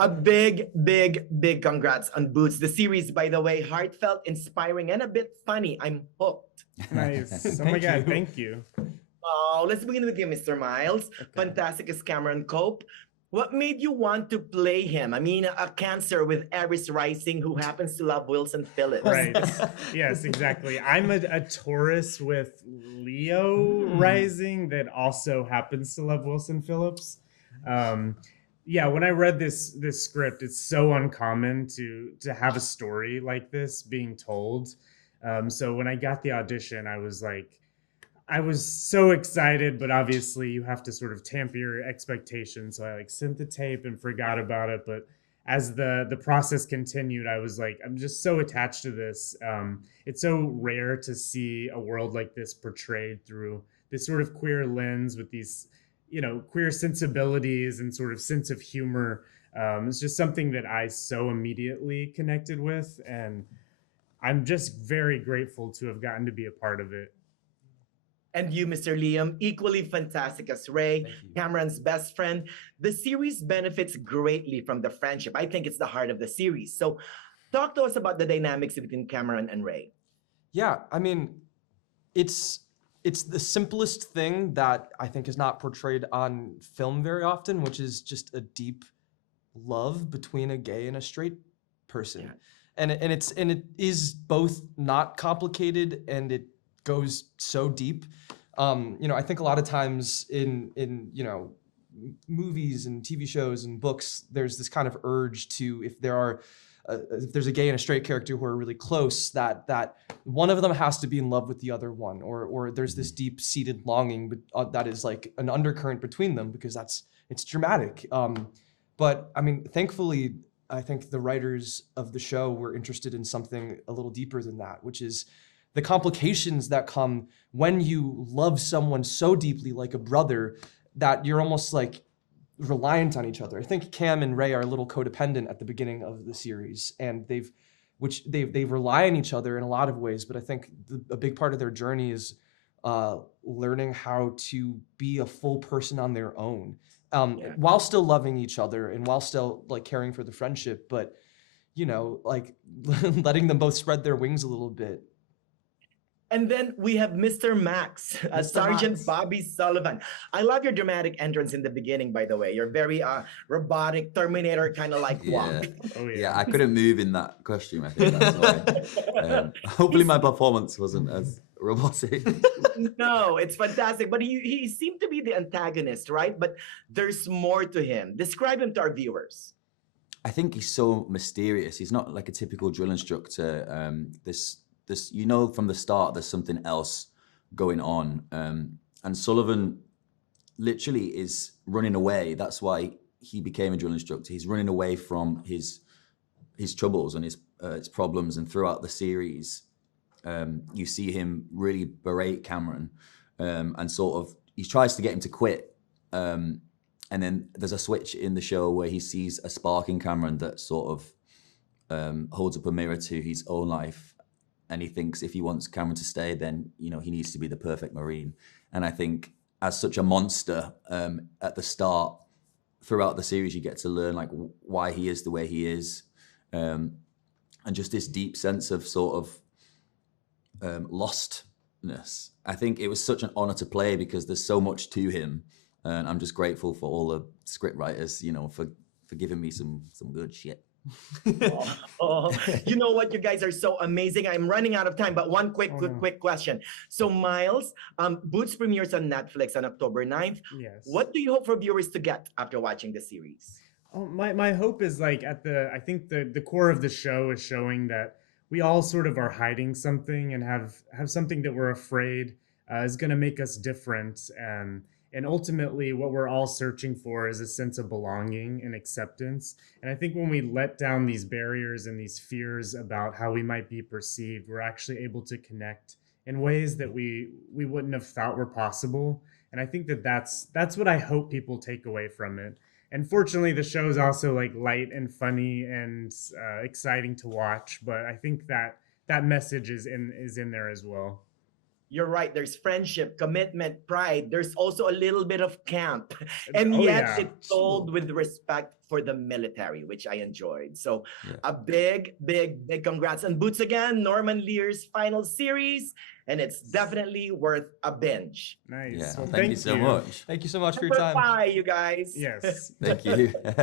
A big, big, big congrats on Boots. The series, by the way, heartfelt, inspiring, and a bit funny. I'm hooked. Nice. Oh my Thank God, you. thank you. Oh, let's begin with you, Mr. Miles. Okay. Fantastic as Cameron Cope. What made you want to play him? I mean, a Cancer with Aries rising who happens to love Wilson Phillips. Right. Yes, exactly. I'm a Taurus with Leo rising that also happens to love Wilson Phillips. Um, yeah, when I read this script, it's so uncommon to have a story like this being told. So when I got the audition, I was so excited, but obviously you have to sort of tamper your expectations. So I like sent the tape and forgot about it. But as the process continued, I was like, I'm just so attached to this. It's so rare to see a world like this portrayed through this sort of queer lens with these, queer sensibilities and sort of sense of humor. It's just something that I so immediately connected with, and I'm just very grateful to have gotten to be a part of it. And you, Mr. Liam, equally fantastic as Ray, Thank you. Cameron's best friend. The series benefits greatly from the friendship. I think it's the heart of the series. So, talk to us about the dynamics between Cameron and Ray. Yeah, I mean, it's the simplest thing that I think is not portrayed on film very often, which is just a deep love between a gay and a straight person. Yeah. And it is both not complicated, and it goes so deep. I think a lot of times in movies and TV shows and books, there's this kind of urge to, if there's a gay and a straight character who are really close, that one of them has to be in love with the other one, or there's this deep-seated longing that is like an undercurrent between them, because it's dramatic. But I mean, thankfully, I think the writers of the show were interested in something a little deeper than that, which is the complications that come when you love someone so deeply, like a brother, that you're almost like reliant on each other. I think Cam and Ray are a little codependent at the beginning of the series, and they rely on each other in a lot of ways. But I think a big part of their journey is learning how to be a full person on their own, while still loving each other and while still like caring for the friendship, but like letting them both spread their wings a little bit. And then we have Mr. Max, Sergeant Max. Bobby Sullivan. I love your dramatic entrance in the beginning, by the way. You're very robotic, Terminator kind of like walk. Oh yeah. Yeah, I couldn't move in that costume. I think that's why. Hopefully, my performance wasn't as robotic. No, it's fantastic. But he seemed to be the antagonist, right? But there's more to him. Describe him to our viewers. I think he's so mysterious. He's not like a typical drill instructor. This from the start there's something else going on. And Sullivan literally is running away. That's why he became a drill instructor. He's running away from his troubles and his problems. And throughout the series, you see him really berate Cameron, and sort of he tries to get him to quit. And then there's a switch in the show where he sees a spark in Cameron that sort of holds up a mirror to his own life. And he thinks if he wants Cameron to stay, then he needs to be the perfect Marine. And I think as such a monster at the start, throughout the series, you get to learn like why he is the way he is, and just this deep sense of sort of lostness. I think it was such an honor to play because there's so much to him, and I'm just grateful for all the script writers, for giving me some good shit. Oh, you know what? You guys are so amazing. I'm running out of time, but one quick question. So, Miles, Boots premieres on Netflix on October 9th. Yes. What do you hope for viewers to get after watching the series? Oh, my hope is like I think the core of the show is showing that we all sort of are hiding something and have something that we're afraid is going to make us different. And ultimately, what we're all searching for is a sense of belonging and acceptance. And I think when we let down these barriers and these fears about how we might be perceived, we're actually able to connect in ways that we wouldn't have thought were possible. And I think that's what I hope people take away from it. And fortunately, the show is also like light and funny and exciting to watch. But I think that message is in there as well. you're right. There's friendship, commitment, pride. There's also a little bit of camp. And Oh, yet yeah. it's told with respect for the military, which I enjoyed. So Yeah. a big, big, big congrats on Boots again, Norman Lear's final series. And it's definitely worth a binge. Nice. Yeah. Well, Thank you so much. Thank you so much for your Super time. pie, you guys. Yes. Thank you.